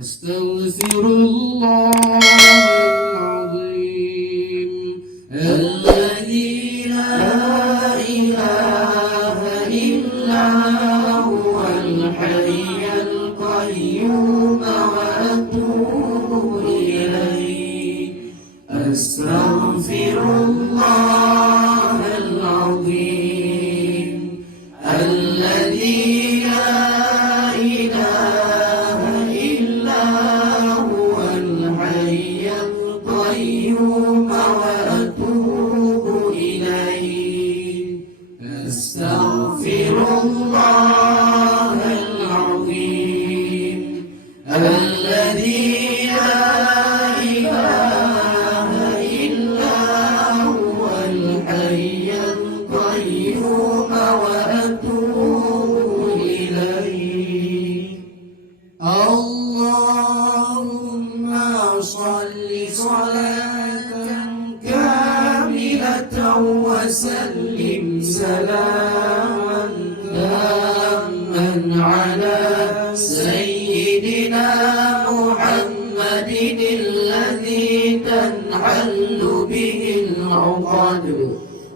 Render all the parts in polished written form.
أستغفر الله العظيم الذي لا إله إلا هو الحي القيوم وأتوب إليه. أستغفر الله العظيم الذي لا إله إلا هو الحي القيوم وأتوب إليه. أستغفر الله العظيم الذي لا إله إلا هو الحي القيوم وأتوب إليه. اللهم صل صلاة كاملة وسلم سلاما تاما على سيدنا محمد الذي تنحل به العقد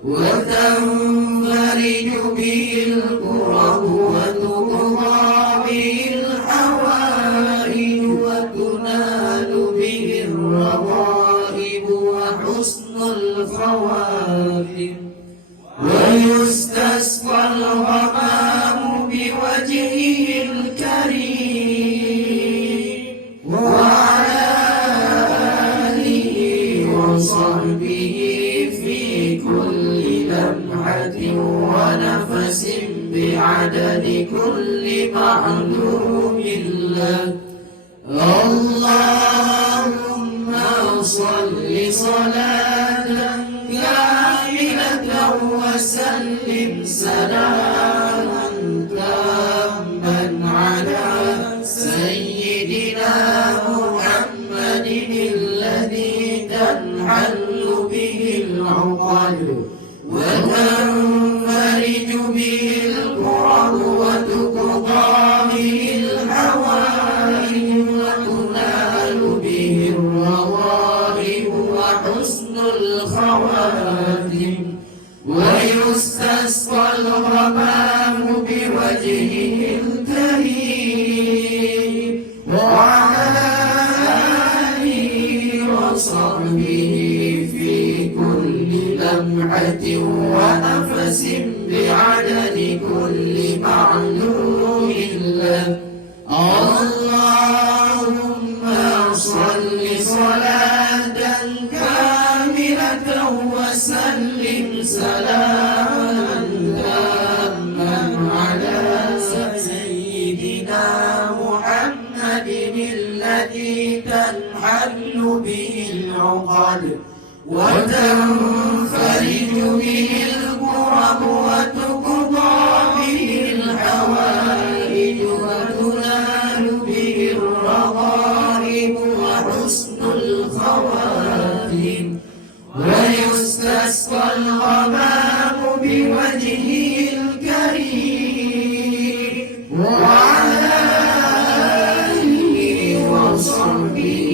وتنفرج به الكرب وتقضى به الحوائج وتنال به الرغائب وحسن الخواتم ويستسقى الغمام بوجهه الكريم وعلى آله وصحبه في كل لمحة ونفس بعدد كل معلوم له. اللهم صل صلاة كاملة وسلم سلاما تاما على سيدنا محمد الذي تنحل به العقد وتنفرج به الكرب وتقضى به الحوائج وتنال به الرغائب وحسن الخواتم ويستسقى الغمام بوجهه الكريم وعلى آله وصحبه في كل لمحة ونفس بعدد كل معلوم له. اللهم صل صلاة كاملة وسلم سلاما تاما على سيدنا محمد الذي تنحل به العقد وتنفرج به الكرب وتقضى به الحوائج وتنال به الرغائب وحسن الخواتم ويستسقى الغمام بوجهه الكريم وعلى آله وصحبه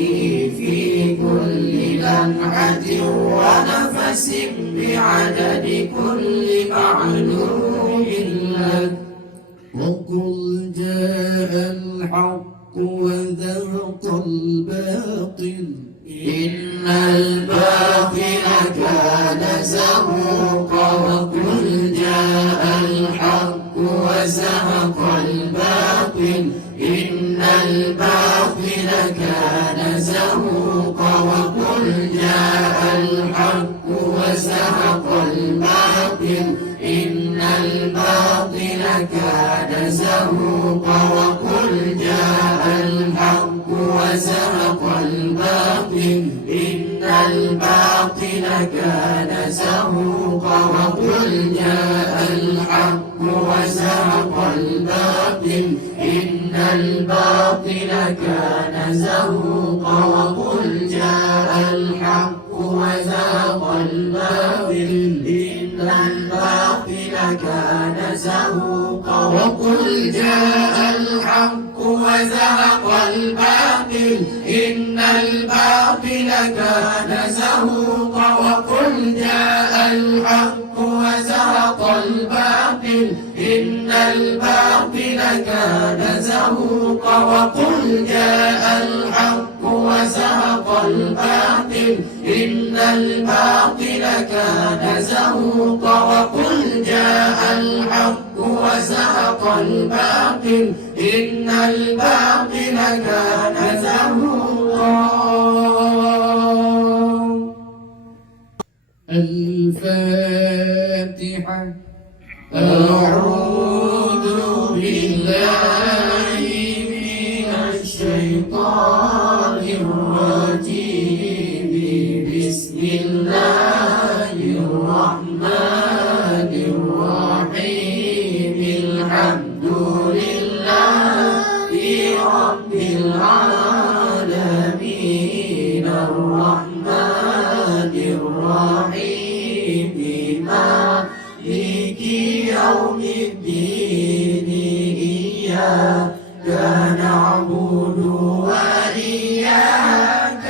في كل لمحة ونفس بعدد كل معلوم له. وقل جاء الحق وذهق الباطل إن الباطل كان زهوقا. وقل جاء الحق وزهق الباطل إن الباطل كان زهوقا. وقل جاء الحق وزهق الباطل إن الباطل كان زهوقا. وقل جاء الحق وزهق الباطل إن الباطل كان زهوقا. وقل جاء الحق وزهق الباطل إن الباطل كان زهوقا. وقل جاء الحق وزهق الباطل إن الباطل كان زهوقا. وقل جاء الحق وزهق الباطل الباطل إن الباطل كان زهوقا وقل جاء الحق وزهق الباطل إن الباطل كان زهوقا وقل جاء الحق وزهق الباطل إن الباطل كان زهوقا وقل جاء الحق وزهق الباطل إن الباطل كان زهوقا. الفاتحة. أعوذ بالله من الشيطان الرجيم بسم الله الرحمن الرحيم الحمد لله رب العالمين الرحمن الرحيم مالك يوم الدين إياك نعبد وإياك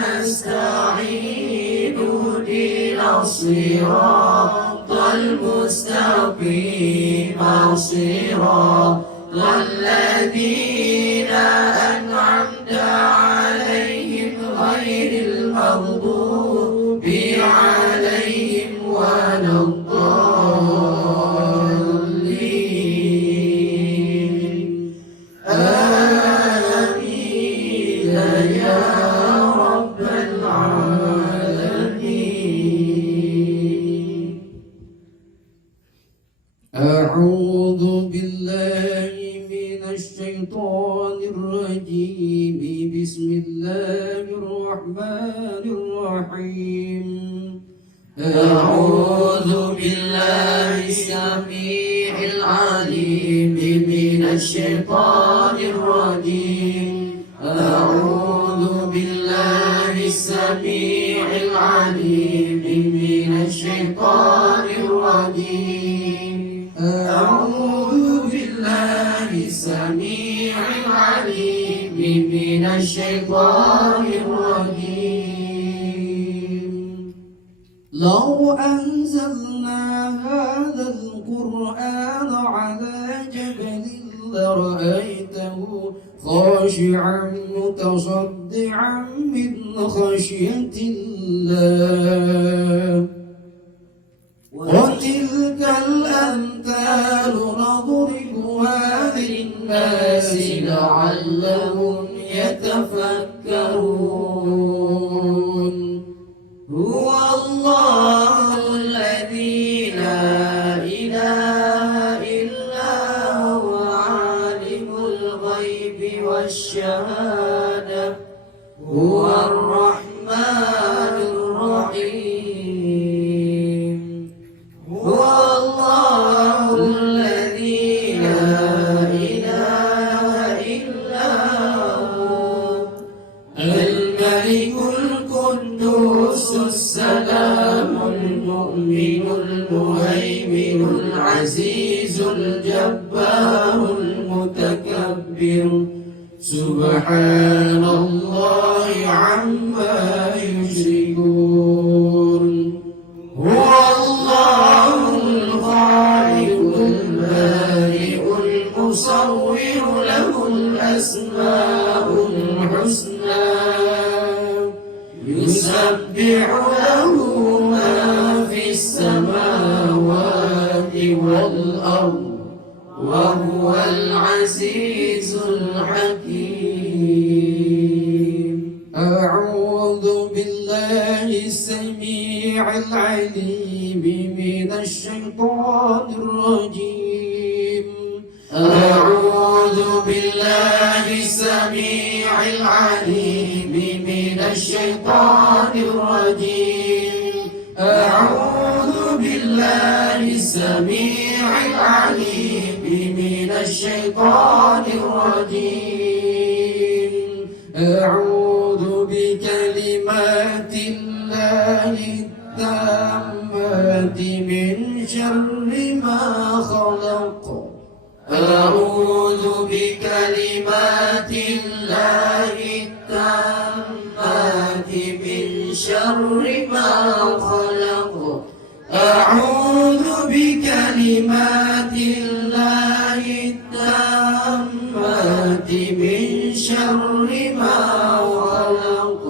نستعين اهدنا الصراط المستقيم صراط الذين أنعمت عليهم غير المغضوب عليهم ولا الضالين آمين يا رب العالمين. أعوذ بالله من الشيطان الرجيم بسم الله الرحمن الرحيم. أعوذ بالله السميع العليم من الشيطان الرجيم. أعوذ بالله السميع العليم من الشيطان الرجيم. أعوذ بالله السميع العليم من الشيطان الرجيم. لو أنزلنا هذا القرآن على جبل لرأيته خاشعا متصدعا من خشية الله. وتلك الأمثال نضربها للناس لعلهم يتفكرون. هو الله الذي لا إله إلا هو عالم الغيب والشهادة هو الرحمن الرحيم. هو الله الذي لا إله إلا هو الملك القدوس السلام المؤمن المهيمن العزيز الجبار المتكبر سبحان الله عما يشركون. هو الله الخالق البارئ المصور له الأسماء الحسنى يسبح له ما في السماوات والأرض وهو العزيز الحكيم. أعوذ بالله السميع العليم من الشيطان الرجيم. أعوذ بالله السميع العليم من الشيطان الرجيم. أعوذ بالله السميع العليم من الشيطان الرجيم. أعوذ بكلمات الله التامات من شر ما خلق. أعوذ بكلمات الله شر ما خلق أعوذ بكلمات الله التامات من شر ما خلق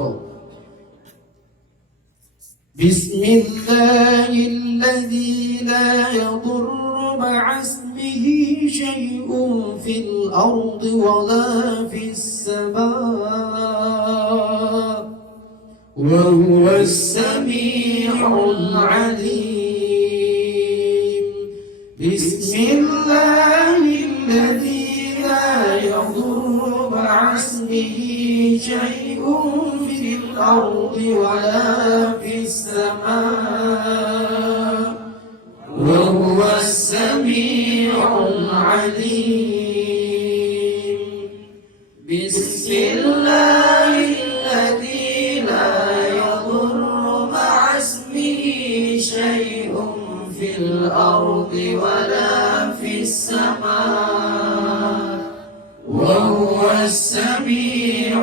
بسم الله الذي لا يضر مع اسمه شيء في الأرض ولا في السماء وهو السميع العليم بسم الله الذي لا يضر مع اسمه شيء في الأرض ولا في السماء وهو السميع العليم بسم الله الذي لا يضر مع اسمه شيء في الأرض ولا في السماء وهو السميع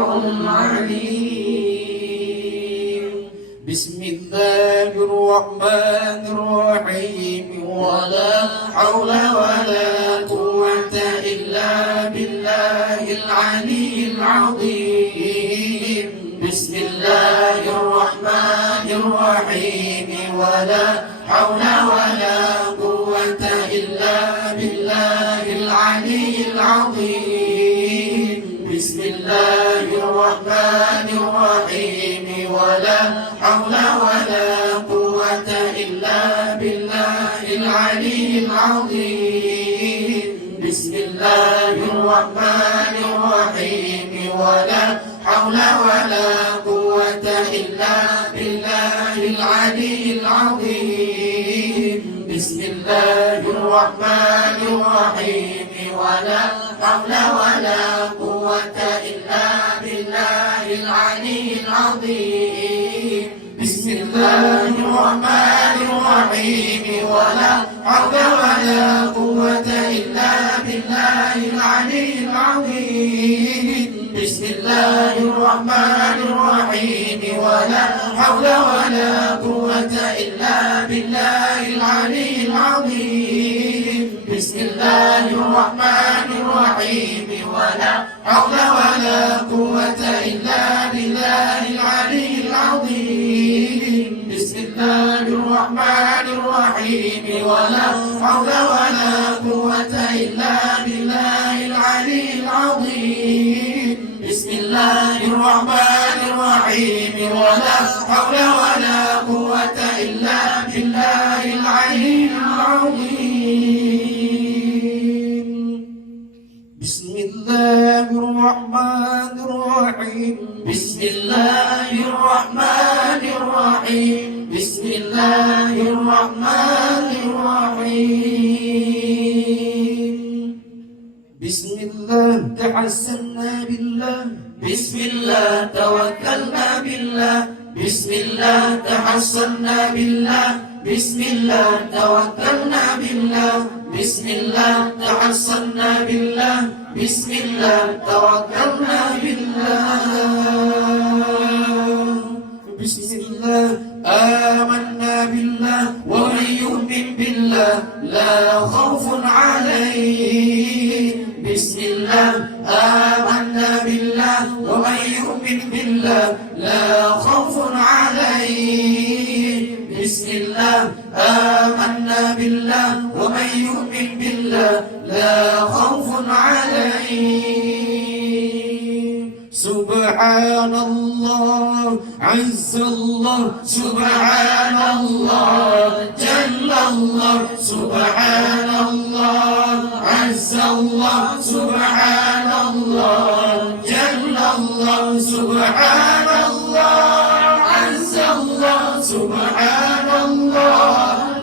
العليم بسم الله الرحمن الرحيم ولا حول ولا قوة إلا بالله العلي العظيم بسم الله الرحمن الرحيم ولا حول ولا قوة إلا بالله العلي العظيم بسم الله الرحمن الرحيم ولا حول ولا قوة إلا بالله العلي العظيم بسم الله الرحمن الرحيم ولا حول ولا قوة إلا بالله العلي العظيم بسم الله الرحمن الرحيم ولا حول ولا قوة إلا بالله العلي العظيم بسم الله الرحمن الرحيم ولا حول ولا قوة إلا بالله العلي العظيم بسم الله الرحمن الرحيم ولا حول ولا قوة إلا بالله العلي العظيم بسم الله الرحمن الرحيم ولا حول ولا قوة إلا بالله العلي العظيم بسم الله الرحمن الرحيم ولا حول ولا قوة إلا بالله العلي العظيم بسم الله الرحمن الرحيم ولا حول ولا قوة إلا بالله العلي العظيم بسم الله الرحمن الرحيم بسم الله الرحمن الرحيم بسم الله الرحمن الرحيم بسم الله تحسنا بالله بسم الله توكلنا بالله بسم الله تحصنا بالله بسم الله توكلنا بالله بسم الله تحصنا بالله بسم الله توكلنا بالله بسم الله آمنا بالله ومن يؤمن بالله لا خوف عليه بسم الله آمنا بالله ومن يؤمن بالله لا خوف عليه بسم الله آمنا بالله ومن يؤمن بالله لا خوف عليه سبحان الله عز الله سبحان الله جل الله سبحان الله عز الله سبحان الله جل الله سبحان الله عز الله سبحان الله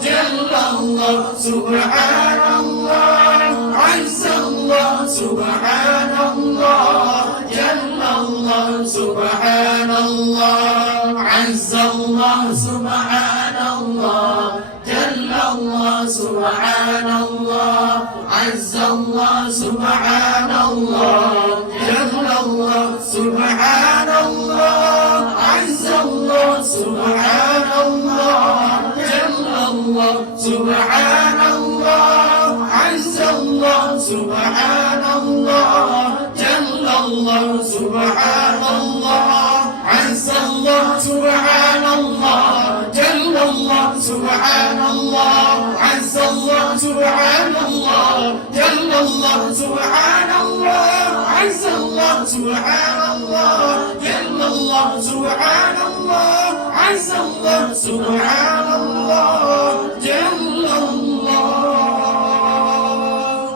جل الله سبحان الله عز الله سبحان الله جل الله سبحان الله عز الله سبحان الله جل الله سبحان الله عز الله سبحان الله جل الله سبحان الله عز الله سبحان الله جل الله سبحان الله عز الله سبحان الله جل الله سبحان الله عز الله سبحان الله جل الله سبحان الله عز الله سبحان الله جل الله سبحان الله عز الله سبحان الله جل الله سبحان الله عز الله سبحان الله جل الله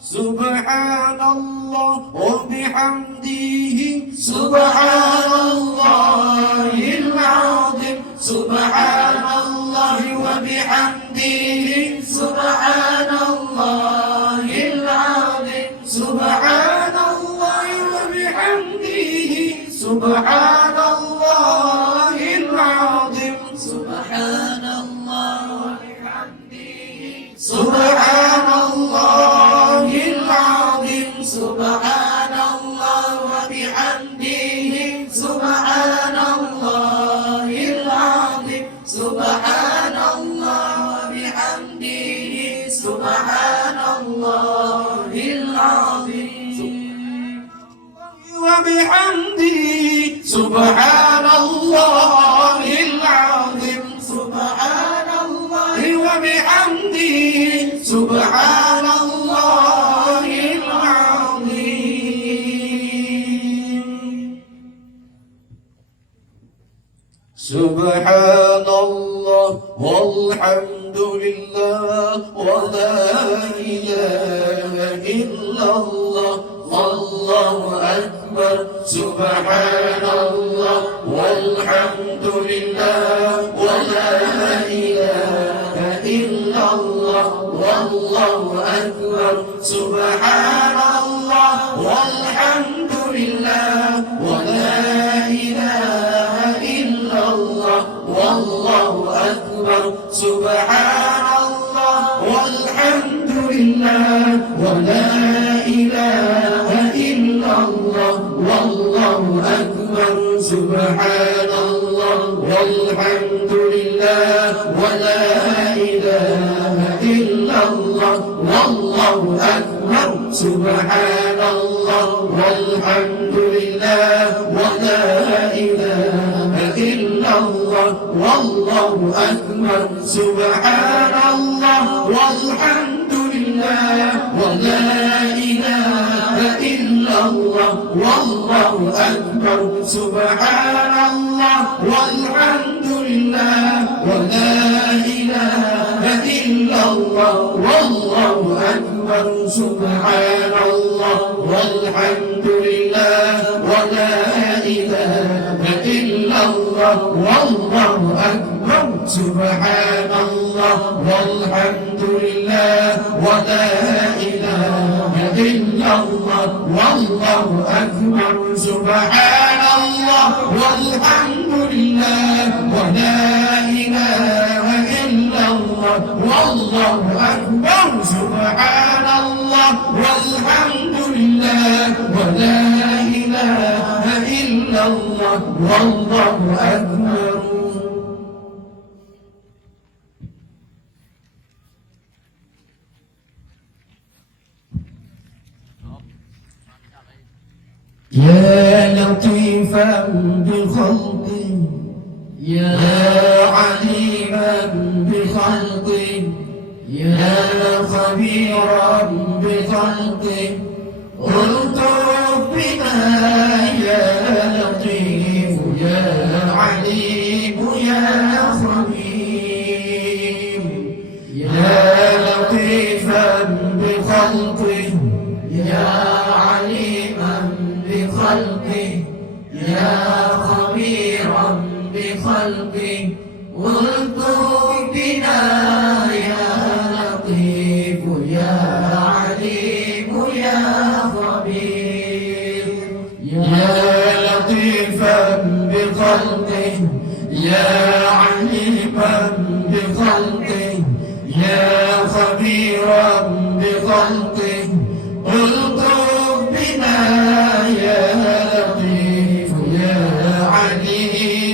سبحان الله وبحمده سبحان الله العظيم سبحان الله وبحمده سبحان الله العظيم سبحان الله وبحمده سبحان الله العظيم سبحان الله وبحمده سبحان الله العظيم سبحان الله وبحمده سبحان الله العظيم سبحان الله وبحمده سبحان الله العظيم وبحمده سبحان الله العظيم سبحان الله وبحمده سبحان الله العظيم سبحان الله والحمد لله ولا إله إلا الله والله أكبر سبحان الله والحمد لله ولا إله إلا الله والله أكبر سبحان الله والحمد لله ولا إله إلا الله والله أكبر سبحان الله والحمد لله ولا إله إلا الله والله أكبر سبحان الله والحمد لله ولا إله إلا الله والله أكبر سبحان الله والحمد لله ولا إله إلا الله والله أكبر سبحان الله والحمد لله ولا إله إلا الله والله أكبر سبحان الله والحمد لله ولا إله إلا الله والله أكبر سبحان الله والحمد لله ولا إله إلا الله والله أكبر سبحان الله والحمد لله ولا إله إلا الله والله أكبر سبحان الله والحمد لله ولا إله إلا الله والله أكبر سبحان الله والحمد لله ولا إله إلا الله والله أكبر يا لطيفا بخلقه يا عليما بخلقه يا خبيرا بخلقه الطف بنا يا لطيف يا عليم يا خبير يا لطيفا بخلقه يا عليما بخلقه يا خبيرا بخلقه الطف بنا يا لطيف يا عليم يا خبير يا لطيفا بخلقه يا عليما بخلقه يا خبيرا بخلقه الطف بنا يا لطيف يا عليم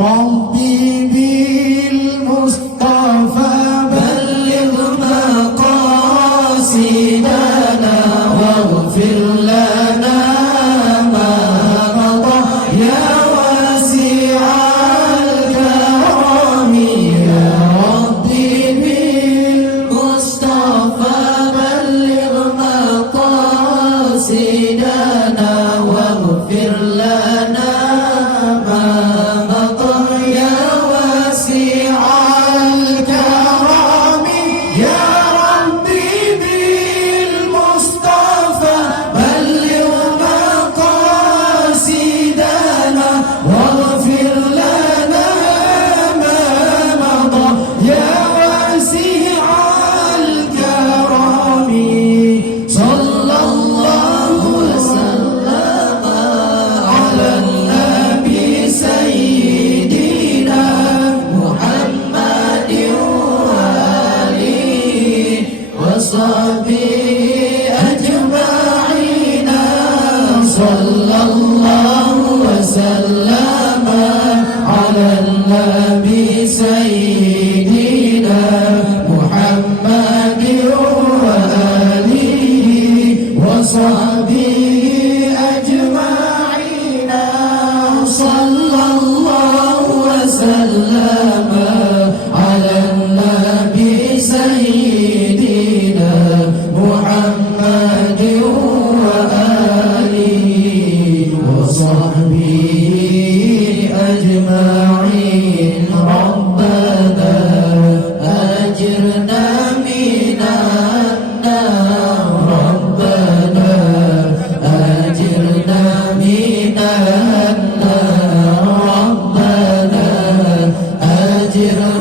ربي بالمصطفى بلغ مقاصدنا واغفر لنا ما مضى يا واسع الكرم يا ربي بالمصطفى بلغ مقاصدنا واغفر لنا ما مضى يا واسع الكرم يا ربي بالمصطفى بلغ مقاصدنا واغفر لنا ما مضى يا واسع الكرم صلى الله وسلم على النبي سيدنا محمد وآله وصحبه أجمعين صلى الله وسلم على النبي سيدنا محمد وآله وصحبه أجمعين صلى الله وسلم على النبي سيدنا محمد وآله وصحبه أجمعين ربنا أجرنا من النار ربنا أجرنا من النار ربنا أجرنا